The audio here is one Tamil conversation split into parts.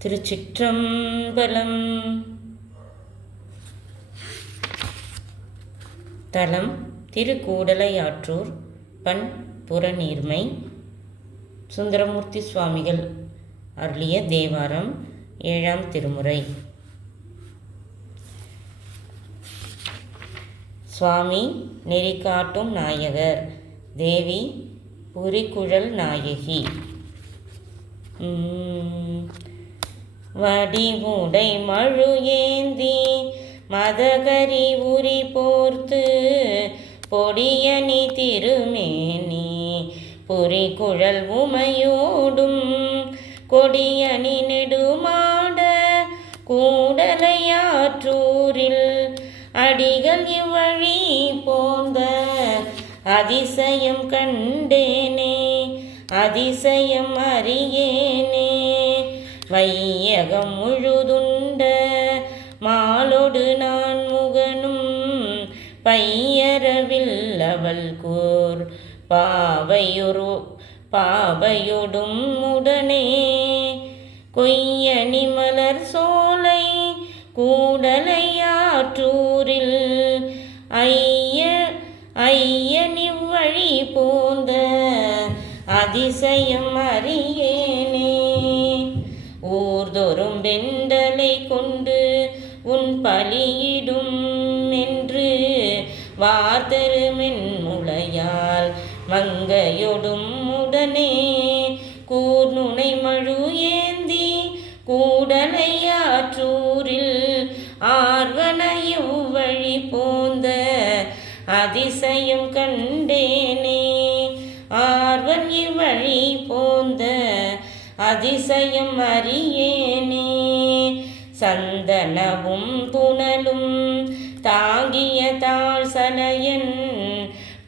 திருச்சிற்றம்பலம். தலம் திருக்கூடலையாற்றூர். பண் புறநீர்மை. சுந்தரமூர்த்தி சுவாமிகள் அருளிய தேவாரம். 7ஆம் திருமுறை. சுவாமி நெறிகாட்டும் நாயகர். தேவி புரிகுழல் நாயகி. வடிவுடை மழு ஏந்தி மதகரி உரி போர்த்து பொடியணி திருமேனி புரிகுழல் உமையோடும் கொடியணி நெடுமாட கூடலையாற்றூரில் அடிகள் இவ்வழி போந்த அதிசயம் கண்டேனே அதிசயம் அறியேனே. வையகம் முழுதுண்ட மாலொடு நான் முகனும் பையரவில் அவள் கூர் பாவையொடும் உடனே கொய்யணி மலர் சோலை கூடலையாற்றூரில் ஐயனிவ்வழி போந்த அதிசயம் அறியேனே. ஊர்தொறும் வெண்டலை கொண்டு உன் பலியிடும் என்று வார்த்தரு மென்முளையால் மங்கையொடும் உடனே கூர்நுனை மழு ஏந்தி கூடலையாற்றூரில் ஆர்வனையும் வழி போந்த அதிசயம் கண்டேனே. ஆர்வன் இவ்வழி போந்த அதிசயம் அறியேனே. சந்தனவும் புனலும் தாங்கிய தாழ் சலையன்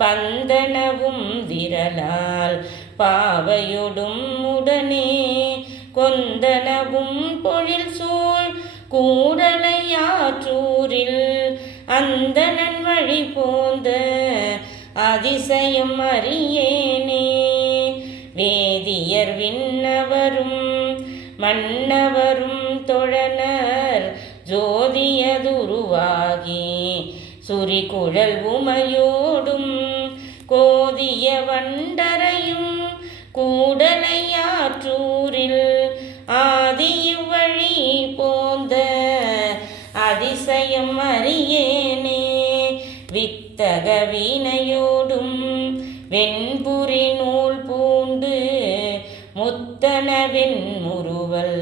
பந்தனவும் விரலால் பாவையொடும் உடனே கொந்தனவும் பொழில் சூழ் கூடலையாற்றூரில் அந்தணன் வழி போந்த அதிசயம் அறியேனே. வேதியர் விண்ணவரும் மன்னவரும் தொழனர் ஜோதியதுருவாகி சுரிகுழல் உமையோடும் கோதிய வண்டரையும் கூடலையாற்றூரில் ஆதி இவ்வழி போந்த அதிசயம் அறியேனே. வித்தக வீணையோடும் வெண்புரி நூல் பூண்டு முத்தனவென் முறுவல்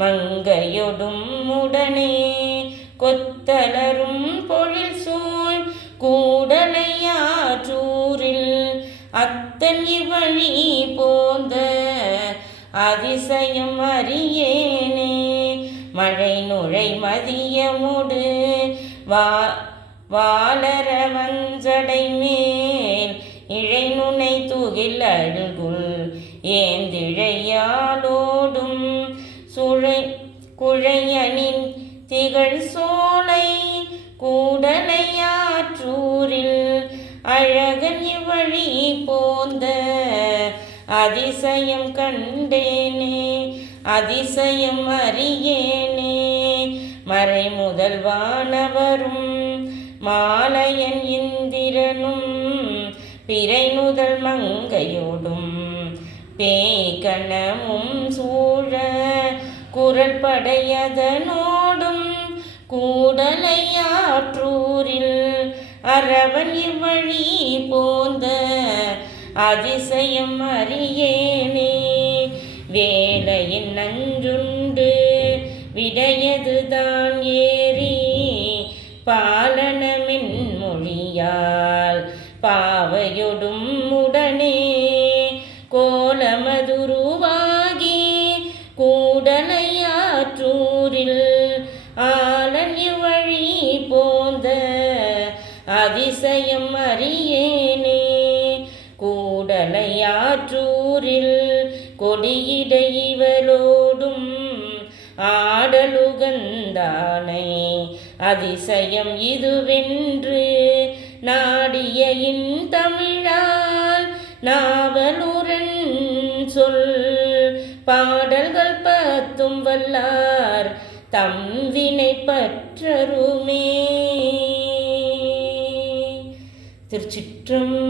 மங்கையொடும் உடனே கொத்தலரும் பொழில் சூழ் கூடலையாற்றூரில் அத்தன் இவ்வழி போந்த அதிசயம் அறியேனே. மழை நுழை மதியமுடு வாளர வஞ்சடை மேல் இழை நுனை துகில் அழுகுள் ஏந்திழையாலோடும் குழையணின் திகழ் சோலை கூடலையாற்றூரில் அழகன் இவ்வழி போந்த அதிசயம் கண்டேனே அதிசயம் அறியேனே. மறை முதல் வானவரும் மாலையன் இந்திரனும் பிறை முதல் மங்கையோடும் பேய்கணமும் சூழ குரல் படையதனோடும் கூடலையாற்றூரில் அரவன் இவ்வழி போந்த அதிசயம் அறியேனே. வேலையின் நஞ்சுண்டு விடையதுதான் ஏறி பாலனமின் மொழியால் பாவையொடும் உடனே கோலமதுருவாகி கூடலையாற்றூரில் ஆலன் இவ்வழி போந்த அதிசயம் அறியேனே. கூடலையாற்றூரில் கொடியிடை இவளோடும் ஆடலுகந்தானை அதிசயம் இதுவென்று நாடிய தமிழால் நாவலுரன் சொல் பாடல்கள் பத்தும் வல்லார் தம் வினை பற்றருமே. திருச்சிற்றம்பலம்.